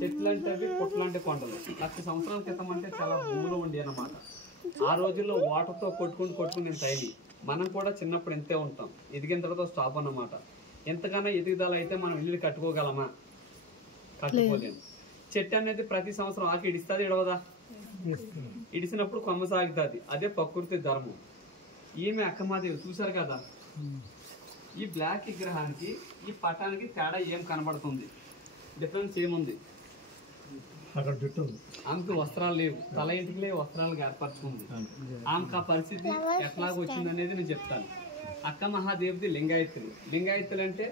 చెట్లు అంటే అవి పుట్టలాంటి కొండలు. 1,00,000 సంవత్సరాల క్రితం అంటే చాలా భూమిలో ఉండి అన్నమాట. ఆ రోజుల్లో వాటర్తో కొట్టుకుని నేను తైలి. మనం కూడా చిన్నప్పుడు ఎంతే ఉంటాం, ఎదిగిన తర్వాత స్టాప్ అన్నమాట. ఎంతగానో ఎదుగుదల అయితే మనం ఇల్లు కట్టుకోగలమా? కట్టుకోలేము. చెట్టు అనేది ప్రతి సంవత్సరం ఆకి ఇడిస్తుంది, ఇడవదా? ఇడిసినప్పుడు కొమ్మ సాగుతుంది. అదే ప్రకృతి ధర్మం. ఈమె అక్కమాదేవి చూసారు కదా, ఈ బ్లాక్ విగ్రహానికి ఈ పటానికి తేడా ఏం కనబడుతుంది? డిఫరెన్స్ ఏముంది? ఆమెకు వస్త్రాలు లేవు, తల ఇంటికి లేవు, వస్త్రాలకు ఏర్పరచుకుంది. ఆమెకు ఆ పరిస్థితి ఎట్లాగ వచ్చింది అనేది నేను చెప్తాను. అక్క మహాదేవిది లింగాయత్తులు. లింగాయత్తులు అంటే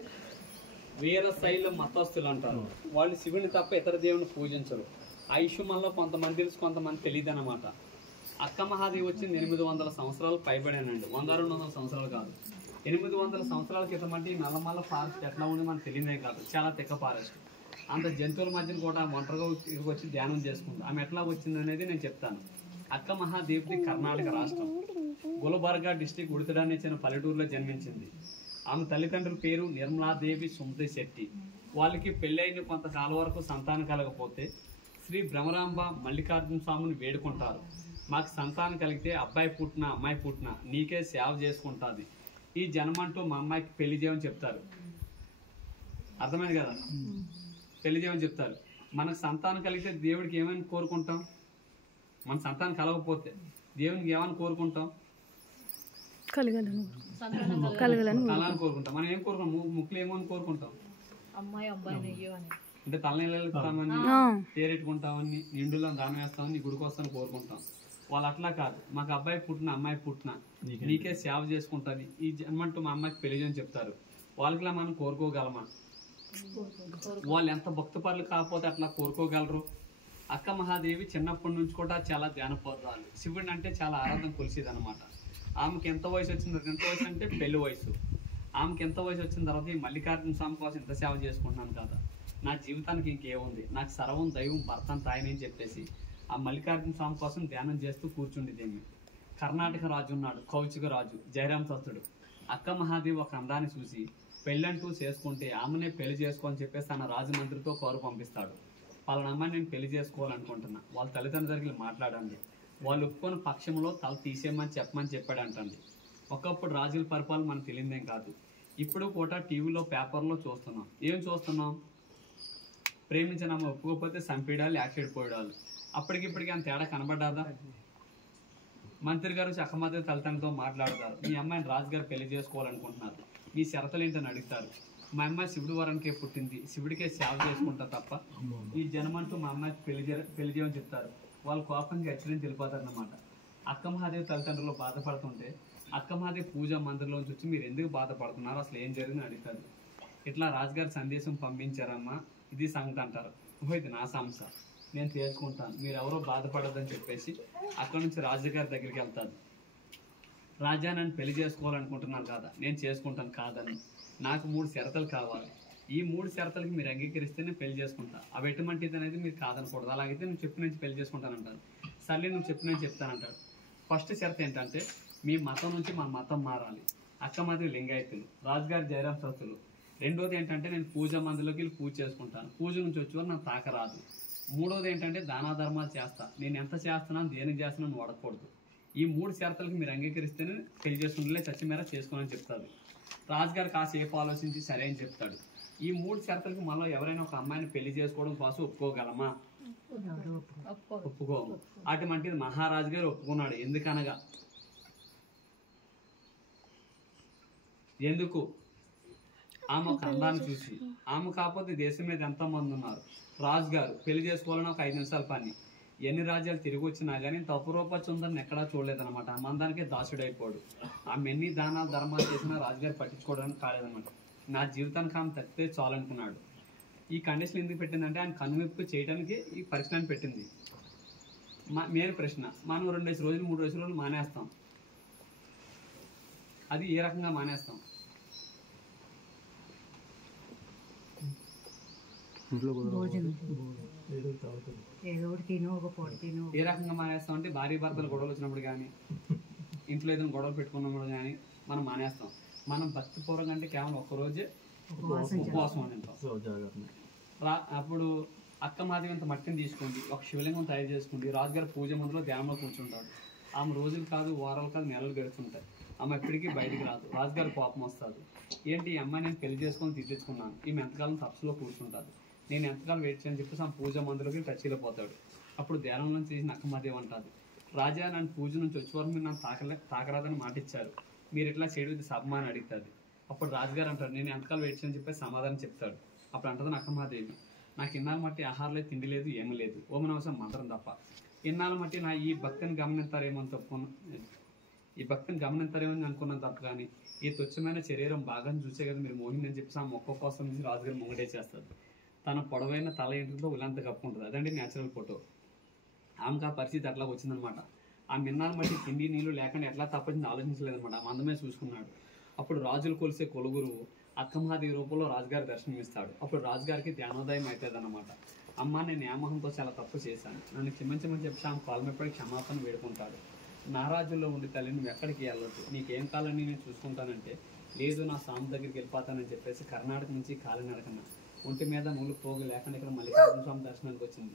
వీర శైల మతస్థులు అంటారు. వాళ్ళు శివుని తప్ప ఇతర దేవుని పూజించరు. ఆ ఇష్యూ మనలో కొంతమంది తెలుసు, కొంతమంది తెలియదు అనమాట. అక్క మహాదేవి వచ్చింది 800 సంవత్సరాలు పైబడేనండి. 100-200 సంవత్సరాలు కాదు, 800 సంవత్సరాల క్రితం. అంటే ఈ నల్లమల్ల ఫారెస్ట్ ఎట్లా ఉంది మనకు తెలియదే కాదు, చాలా తెక్క ఫారెస్ట్. అంత జంతువుల మధ్యన కూడా ఒంటరిగా ఇక్కడికి వచ్చి ధ్యానం చేసుకుంది. ఆమె ఎట్లా వచ్చింది అనేది నేను చెప్తాను. అక్క మహాదేవిది కర్ణాటక రాష్ట్రం గుల్బర్గా డిస్టిక్ ఉడితడాన్ని ఇచ్చిన పల్లెటూరులో జన్మించింది. ఆమె తల్లిదండ్రుల పేరు నిర్మలాదేవి సుమతి శెట్టి. వాళ్ళకి పెళ్ళైన కొంతకాలం వరకు సంతానం కలగకపోతే శ్రీ భ్రమరాంబ మల్లికార్జున స్వామిని వేడుకుంటారు. మాకు సంతానం కలిగితే అబ్బాయి పుట్టిన అమ్మాయి పుట్టిన నీకే సేవ చేసుకుంటుంది, ఈ జన్మంటూ మా అమ్మాయికి పెళ్లి చేయమని చెప్తారు. అర్థమైంది కదా? పెళ్లి చేయమని చెప్తారు. మనకు సంతానం కలిగితే దేవుడికి ఏమని కోరుకుంటాం? మన సంతానం కలగకపోతే దేవునికి ఏమని కోరుకుంటాం? కలాన్ని కోరుకుంటాం. మనం ఏం కోరుకుంటాం? ముక్కులు ఏమని కోరుకుంటాం? అంటే తలనీళ్ళు ఇస్తామని, తేరెట్టుకుంటామని, నిండులో దానం వేస్తామని, గుడికి వస్తామని కోరుకుంటాం. వాళ్ళు అట్లా కాదు, మాకు అబ్బాయి పుట్టిన అమ్మాయి పుట్టిన నీకే సేవ చేసుకుంటుంది, ఈ జన్మంటూ మా అమ్మాయికి పెళ్లి చేయని చెప్తారు. వాళ్ళకిలా మనం కోరుకోగలమా? వాళ్ళు ఎంత భక్తిపరులు కాకపోతే అట్లా కోరుకోగలరు? అక్క మహాదేవి చిన్నప్పటి నుంచి కూడా చాలా ధ్యానపోతారు. శివుడిని అంటే చాలా ఆరాధన కొలిసేది అనమాట. ఆమెకి ఎంత వయసు వచ్చింది? ఎంత వయసు అంటే పెళ్లి వయసు. ఆమెకి ఎంత వయసు వచ్చిన తర్వాత ఈ మల్లికార్జున స్వామి కోసం ఇంత సేవ చేసుకుంటున్నాను కదా, నా జీవితానికి ఇంకేముంది, నాకు సర్వం దైవం భర్తను తాయనని చెప్పేసి ఆ మల్లికార్జున స్వామి కోసం ధ్యానం చేస్తూ కూర్చుండేదేమి. కర్ణాటక రాజు ఉన్నాడు, కౌచిక రాజు, జయరాం తస్తుడు. అక్క మహాదేవి ఒక అందాన్ని చూసి పెళ్ళంటూ చేసుకుంటే ఆమెనే పెళ్లి చేసుకోని చెప్పేసి తన రాజమండ్రితో కోరు పంపిస్తాడు. వాళ్ళని అమ్మాయి నేను పెళ్లి చేసుకోవాలనుకుంటున్నా, వాళ్ళ తల్లిదండ్రుల దగ్గరికి మాట్లాడండి, వాళ్ళు ఒప్పుకొని పక్షంలో తల తీసేయమని చెప్పమని చెప్పాడంటండి. ఒకప్పుడు రాజుల పరిపాలన మనకు తెలియదేం కాదు. ఇప్పుడు కూడా టీవీలో పేపర్లో చూస్తున్నాం. ఏం చూస్తున్నాం? ప్రేమించిన అమ్మ ఒప్పుకోకపోతే చంపేయడాలు, యాక్సిడెంట్ పోయడాలు. అప్పటికిప్పటికీ అంత తేడా కనబడ్డాదా? మంత్రి గారు అక్కమాదేవి తల్లిదండ్రులతో మాట్లాడతారు. మీ అమ్మాయిని రాజుగారు పెళ్లి చేసుకోవాలనుకుంటున్నారు, మీ షరతులు ఏంటని అడుగుతారు. మా అమ్మాయి శివుడు వరానికే పుట్టింది, శివుడికే సేవ చేసుకుంటా తప్ప ఈ జన్మంటూ మా అమ్మాయికి పెళ్లి చేయమని చెప్తారు. వాళ్ళు కోపంగా హెచ్చరించి వెళ్ళిపోతారు అన్నమాట. అక్క మహాదేవి తల్లిదండ్రులు బాధపడుతుంటే అక్క మహాదేవి పూజా మందిరంలోంచి వచ్చి మీరు ఎందుకు బాధపడుతున్నారు, అసలు ఏం జరిగిందని అడుగుతారు. ఇట్లా రాజుగారి సందేశం పంపించారమ్మా, ఇది సంగతి అంటారు. ఓహో ఇది నా సమస్య, నేను తేల్చుకుంటాను, మీరు ఎవరో బాధపడద్దని చెప్పేసి అక్కడ నుంచి రాజుగారి దగ్గరికి వెళ్తాను. రాజా నన్ను పెళ్లి చేసుకోవాలనుకుంటున్నాను కదా, నేను చేసుకుంటాను కాదని, నాకు 3 షరతులు కావాలి, ఈ 3 షరతులకి మీరు అంగీకరిస్తే నేను పెళ్లి చేసుకుంటా. అవి ఎటువంటిది అనేది మీరు కాదనకూడదు, అలాగైతే నువ్వు చెప్పిన నుంచి పెళ్లి చేసుకుంటానంటాను. సర్లే నువ్వు చెప్పిన నుంచి చెప్తానంటాడు. ఫస్ట్ షరతు ఏంటంటే మీ మతం నుంచి మా మతం మారాలి. అక్క మాది లింగాయతులు, రాజుగారి జయరాం సత్తులు. రెండోది ఏంటంటే నేను పూజా మందిలోకి వెళ్ళి పూజ చేసుకుంటాను, పూజ నుంచి వచ్చేవారు నాకు తాకరాదు. మూడోది ఏంటంటే దానా ధర్మాలు చేస్తా, నేను ఎంత చేస్తున్నాను దేనికి చేస్తున్నాను వాడకూడదు. ఈ 3 షరతులకి మీరు అంగీకరిస్తేనే పెళ్లి చేసుకుంటే చచ్చిమేర చేసుకోనని చెప్తాడు. రాజుగారు కాసేపు ఆలోచించి సరే అని చెప్తాడు. ఈ 3 షరతులకి మనలో ఎవరైనా ఒక అమ్మాయిని పెళ్లి చేసుకోవడం కోసం ఒప్పుకోగలమా? ఒప్పుకోము. అటువంటిది మహారాజు గారు ఒప్పుకున్నాడు. ఎందుకనగా ఎందుకు? ఆమె ఒక అందాన్ని చూసి. ఆమె కాకపోతే దేశం మీద ఎంతమంది ఉన్నారు. రాజుగారు పెళ్లి చేసుకోవాలని ఒక 5 నిమిషాల పని. ఎన్ని రాజ్యాలు తిరిగి వచ్చినా కానీ తప్పు రూపచ్చుందని ఎక్కడా చూడలేదన్నమాట. ఆ మందానికే దాసుడైపోడు. ఆమె ఎన్ని దానాలు ధర్మాలు చేసినా రాజుగారు పట్టించుకోవడానికి కాలేదన్నమాట. నా జీవితానికి ఆమె తప్పితే చాలనుకున్నాడు. ఈ కండిషన్ ఎందుకు పెట్టిందంటే ఆయన కనువిప్పు చేయడానికి ఈ పరీక్షను పెట్టింది. మెయిన్ ప్రశ్న, మనం 2 రోజులు 3 రోజులు మానేస్తాం. అది ఏ రకంగా మానేస్తాం? ఏ రకంగా మానేస్తాం అంటే భార్య భర్తలు గొడవలు వచ్చినప్పుడు కానీ, ఇంట్లో ఏదైనా గొడవలు పెట్టుకున్నప్పుడు కానీ మనం మానేస్తాం. మనం భక్తిపూర్వకంగా అంటే కేవలం 1 రోజే ఉపవాసం అని ఉంటాం. అప్పుడు అక్క మాదేవి ఇంత మట్టిని తీసుకోండి, ఒక శివలింగం తయారు చేసుకోండి, రాజుగారి పూజ మందులో ధ్యానంలో కూర్చుంటాడు. ఆమె రోజులు కాదు, వారాలు కాదు, నెలలు గడుస్తుంటాయి. ఆమె ఎప్పటికీ బయటికి రాదు. రాజుగారి కోపం వస్తుంది. ఏంటి ఈ అమ్మాయి నేను పెళ్లి చేసుకొని తీర్చుకున్నాను, ఈమె ఎంతకాలం తపస్సులో కూర్చుంటారు, నేను ఎంతకాలం వెయిట్ చేయని చెప్పేసి ఆమె పూజ మందులోకి టచ్ వెళ్ళిపోతాడు. అప్పుడు ధ్యానం నుంచి తీసిన అక్కమాదేవి అంటారు, రాజా నన్ను పూజ నుంచి వచ్చే వరకు మీరు నన్ను తాకరాదని మాట ఇచ్చారు, మీరు ఇట్లా చేయడం ఇది సభమా అని అడుగుతుంది. అప్పుడు రాజుగారు అంటారు, నేను ఎంతకాలం వెయిట్ చేయని చెప్పేసి సమాధానం చెప్తాడు. అప్పుడు అంటుంది అక్కమాదేవి, నాకు ఇన్నాళ్ళ మట్టి ఆహారం లేదు, తిండి లేదు, ఏమీ లేదు, ఓమన అవసరం మంత్రం తప్ప. ఇన్నాళ్ళ మట్టి నా ఈ భక్తిని గమనిస్తారేమో అని అనుకున్నాను తప్ప కానీ ఈ తుచ్చమైన శరీరం బాగా చూసే కదా మీరు మోహిని అని చెప్పేసి ఆ మొక్క కోసం నుంచి రాజుగారు ముంగటే చేస్తుంది. తన పొడవైన తల ఇంటితో ఉలంత కప్పుకుంటుంది. అదండి న్యాచురల్ ఫోటో. ఆమెకు ఆ పరిస్థితి అట్లా వచ్చిందనమాట. ఆ మిన్నాల మట్టి తిండి నీళ్ళు లేకుండా ఎట్లా తప్పని ఆలోచించలేదనమాట. ఆ మందమే చూసుకున్నాడు. అప్పుడు రాజులు కొలిసే కొలుగురు అక్కమాదేవి రూపంలో రాజుగారి దర్శనం ఇస్తాడు. అప్పుడు రాజుగారికి ధ్యానోదయం అవుతుంది అన్నమాట. అమ్మ నేను న్యామోహంతో చాలా తప్పు చేశాను, నన్ను క్షమించమని చెప్పి ఆమె కాలమెప్పటికి క్షమాపణ వేడుకుంటాడు. నా రాజ్యంలో ఉండి తల్లి నువ్వు ఎక్కడికి వెళ్ళొద్దు, నీకేం కావాలని నేను చూసుకుంటానంటే లేదు నా స్వామి దగ్గరికి వెళ్ళిపోతానని చెప్పేసి కర్ణాటక నుంచి కాలినడకన ఒంటి మీద నూలు పోగు లేకుండా ఇక్కడ మల్లికార్జున స్వామి దర్శనానికి వచ్చింది.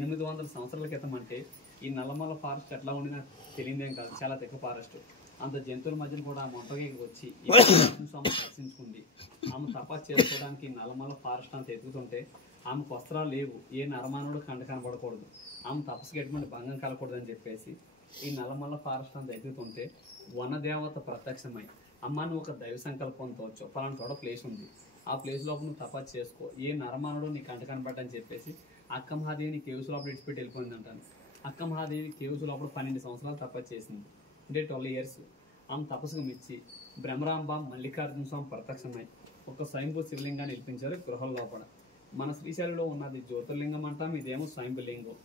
800 సంవత్సరాల క్రితం అంటే ఈ నల్లమల్ల ఫారెస్ట్ ఎట్లా ఉండి నాకు తెలియదేం కాదు, చాలా తెక్క ఫారెస్ట్. అంత జంతువుల మధ్యన కూడా ఆ మొంటకి వచ్చి స్వామి దర్శించుకుంది. ఆమె తపస్సు చేసుకోవడానికి నల్లమల్ల ఫారెస్ట్ అంత ఎదుగుతుంటే ఆమెకు వస్త్రాలు లేవు, ఏ నరమానుడు కనబడకూడదు, ఆమె తపస్సుకి ఎటువంటి భంగం కలగకూడదని చెప్పేసి ఈ నల్లమల్ల ఫారెస్ట్ అంత ఎదుగుతుంటే వనదేవత ప్రత్యక్షమై అమ్మ నువ్వు ఒక దైవ సంకల్పంతో వచ్చు, ఫలానా చోట ప్లేస్ ఉంది, ఆ ప్లేస్ లోపల నువ్వు తపస్సు చేసుకో, ఏ నరమానుడు నీ కనబడని చెప్పేసి అక్క మహాదేవిని కేవ్స్ లోపల విడిచిపెట్టి వెళ్ళిపోయింది అంటాను. అక్క మహాదేవి కేవ్స్ లోపల 12 సంవత్సరాలు తపస్సు చేసింది, అంటే 12 years. ఆమె తపస్సుకు మెచ్చి బ్రహ్మరాంబ మల్లికార్జున స్వామి ప్రత్యక్షమై ఒక స్వయంభూ శివలింగాన్ని నిలిపించారు గృహం లోపల. మన శ్రీశైలంలో ఉన్నది జ్యోతిర్లింగం అంటాం, ఇదేమో స్వయంభూ లింగం.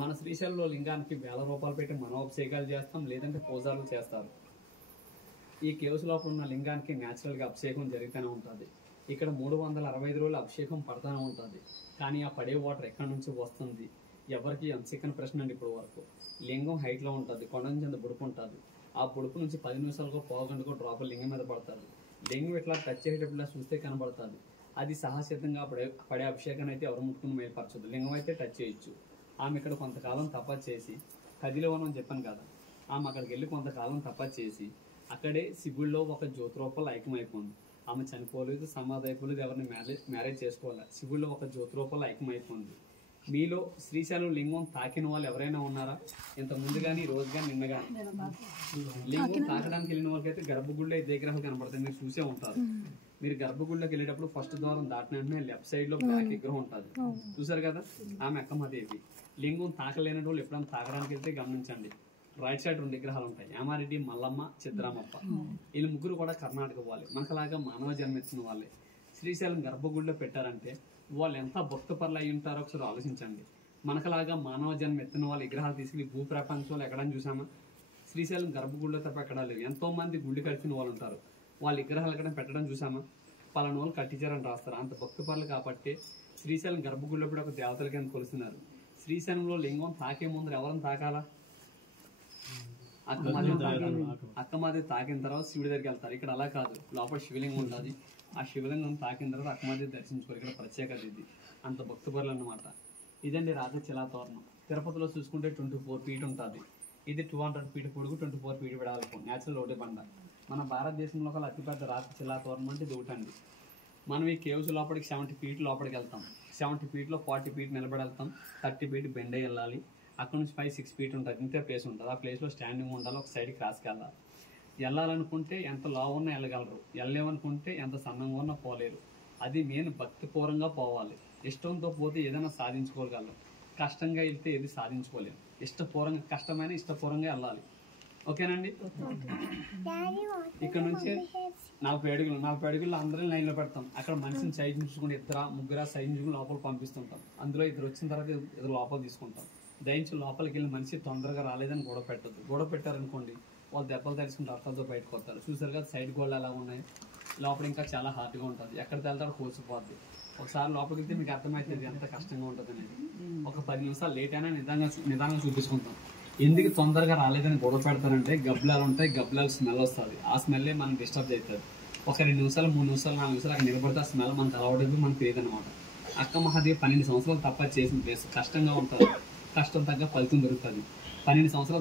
మన శ్రీశైలంలో లింగానికి 1000 రూపాయలు పెట్టి మనోభిషేకాలు చేస్తాం, లేదంటే పూజాలు చేస్తారు. ఈ కేవ్స్ లోపల ఉన్న లింగానికి న్యాచురల్గా అభిషేకం జరుగుతూనే ఉంటుంది. ఇక్కడ 365 రోజులు అభిషేకం పడుతూనే ఉంటుంది. కానీ ఆ పడే వాటర్ ఎక్కడి నుంచి వస్తుంది ఎవరికి అంశికని ప్రశ్న అండి. ఇప్పుడు వరకు లింగం హైట్లో ఉంటుంది, కొండ నుంచి అంత బుడుపు ఉంటుంది. ఆ బుడుపు నుంచి 10 నిమిషాలకు పావు గంటకు డ్రాప్ లింగం మీద పడతారు. లింగం ఇట్లా టచ్ చేసేటప్పుడు చూస్తే కనబడుతుంది. అది సహసిద్ధంగా పడే అభిషేకాన్ని అయితే ఎవరు ముట్టుకుని మేల్పరచదు, లింగం అయితే టచ్ చేయొచ్చు. ఆమె ఇక్కడ కొంతకాలం తపస్సు చేసి కదిలేవనం అని చెప్పాను కదా, ఆమె అక్కడికి వెళ్ళి కొంతకాలం తపస్సు చేసి అక్కడే శివుడిలో ఒక జ్యోతిరూపాలు ఐక్యమైపోయింది. ఆమె చనిపోలేదు, సమాధి అయిపోలేదు, ఎవరిని మ్యారేజ్ చేసుకోవాలి, శివుడిలో ఒక జ్యోతిరూపాలు ఐక్యమైపోయింది. మీలో శ్రీశైలం లింగం తాకిన వాళ్ళు ఎవరైనా ఉన్నారా? ఇంత ముందు కానీ ఈ రోజు కానీ నిన్న కానీ లింగం తాకడానికి వెళ్ళిన వాళ్ళకైతే గర్భగుడిలో ఇదే విగ్రహాలు కనబడతాయి, మీరు చూసే ఉంటారు. మీరు గర్భగుడిలోకి వెళ్ళేటప్పుడు ఫస్ట్ ద్వారం దాటిన వెంటనే లెఫ్ట్ సైడ్ లో బ్లాక్ విగ్రహం ఉంటుంది, చూసారు కదా, ఆమె అక్కమాదేవి. లింగం తాకలేని వాళ్ళు ఎప్పుడైనా తాకడానికి వెళ్తే గమనించండి, రైట్ సైడ్ 2 విగ్రహాలు ఉంటాయి, యామారెడ్డి, మల్లమ్మ, చిత్రామప్ప. వీళ్ళు ముగ్గురు కూడా కర్ణాటక వాళ్ళే, మనకలాగా మానవ జన్మ ఎత్తిన వాళ్ళే. శ్రీశైలం గర్భగుడిలో పెట్టారంటే వాళ్ళు ఎంత భక్త పరులు అయి ఉంటారో ఒకసారి ఆలోచించండి. మనకలాగా మానవ జన్మ ఎత్తిన వాళ్ళు విగ్రహాలు తీసుకుని భూ ప్రపంచంలో ఎక్కడని చూసామా? శ్రీశైలం గర్భగుడిలో తప్ప ఎక్కడ లేవు. ఎంతో మంది గుళ్ళు కట్టిన వాళ్ళు ఉంటారు, వాళ్ళ విగ్రహాలు ఎక్కడ పెట్టడం చూసామా? పలానా వాళ్ళు కట్టించారని రాస్తారు. అంత భక్త పరులు కాబట్టి శ్రీశైలం గర్భగుడిలో కూడా ఒక దేవతల కింద కొలుస్తున్నారు. శ్రీశైలంలో లింగం తాకే ముందు ఎవరిని తాకాలా? అక్కమాదేవి తాకిన తర్వాత శివుడి దగ్గరికి వెళ్తారు. ఇక్కడ అలా కాదు, లోపల శివలింగం ఉంటుంది. ఆ శివలింగం తాకిన తర్వాత అక్కమాదేవి దర్శించుకోరు. ఇక్కడ ప్రత్యేకత ఇది, అంత భక్తుపరులు అన్నమాట. ఇదండి రాతి శిలాతోరణం. తిరుపతిలో చూసుకుంటే 24 feet ఉంటుంది. ఇది 200 feet పొడుగు, 24 feet వెడల్పు, న్యాచురల్ ఒకటి బండ. మన భారతదేశంలో ఒక అతిపెద్ద రాతి శిలాతోరణం అంటే ఇది ఒకటండి. మనం ఈ కేవ్స్ లోపలికి 70 feet లోపలికి వెళ్తాం. 70 feet లో 40 feet నిలబడెళ్తాం, 30 feet బెండ్ అయ్యి వెళ్ళాలి. అక్కడ నుంచి 5-6 feet ఉంటుంది, ఇంతే ప్లేస్ ఉంటుంది. ఆ ప్లేస్లో స్టాండింగ్ ఉండాలి, ఒక సైడ్ క్రాస్కి వెళ్ళాలి. వెళ్ళాలనుకుంటే ఎంత లావు ఉన్నా వెళ్ళగలరు, వెళ్ళలేమనుకుంటే ఎంత సన్నంగా ఉన్నా పోలేరు. అది మెయిన్ భక్తిపూర్వంగా పోవాలి. ఇష్టంతో పోతే ఏదైనా సాధించుకోగలరు, కష్టంగా వెళ్తే ఏది సాధించుకోలేము. కష్టమైన ఇష్టపూర్వంగా వెళ్ళాలి. ఓకేనండి. ఇక్కడ నుంచి 40 అడుగులు అందరం లైన్లో పెడతాం. అక్కడ మనిషిని సైజ్ చూసుకుంటే 2-3 సైజ్ చూసుకుని లోపల పంపిస్తుంటాం. అందులో 2 వచ్చిన తర్వాత 2 లోపల తీసుకుంటాం. దయించి లోపలికి వెళ్ళి మనిషి తొందరగా రాలేదని గొడవ పెట్టద్దు. గొడవ పెట్టారనుకోండి వాళ్ళు దెబ్బలు తెరుచుకుంటే అర్థంతో బయటకు వస్తారు. చూసారు కదా సైడ్ గోళ్ళు ఎలా ఉన్నాయి, లోపల ఇంకా చాలా హార్డ్గా ఉంటుంది. ఎక్కడికి వెళ్తాడో కోసిపోద్ది. ఒకసారి లోపలికి వెళ్తే మీకు అర్థమవుతుంది ఎంత కష్టంగా ఉంటుంది అనేది. ఒక 10 నిమిషాలు లేట్ అయినా నిదానంగా చూపించుకుంటాం. ఎందుకు తొందరగా రాలేదని గొడవ పెడతారంటే గబ్బలాలు ఉంటాయి, గబ్బలాలు స్మెల్ వస్తుంది. ఆ స్మెల్లే మనకు డిస్టర్బ్ అవుతుంది. ఒక 2 నిమిషాలు 3 నిమిషాలు 4 నిమిషాలు అక్కడ నిలబడితే ఆ స్మెల్ మనకు అలవాటు మనకు తెలియదు అనమాట. అక్క మహాదేవి 12 సంవత్సరాలు తప్ప చేసిన ప్లేస్ కష్టంగా ఉంటుంది, కష్టం తగ్గ ఫలితం దొరుకుతుంది. 12 సంవత్సరాలు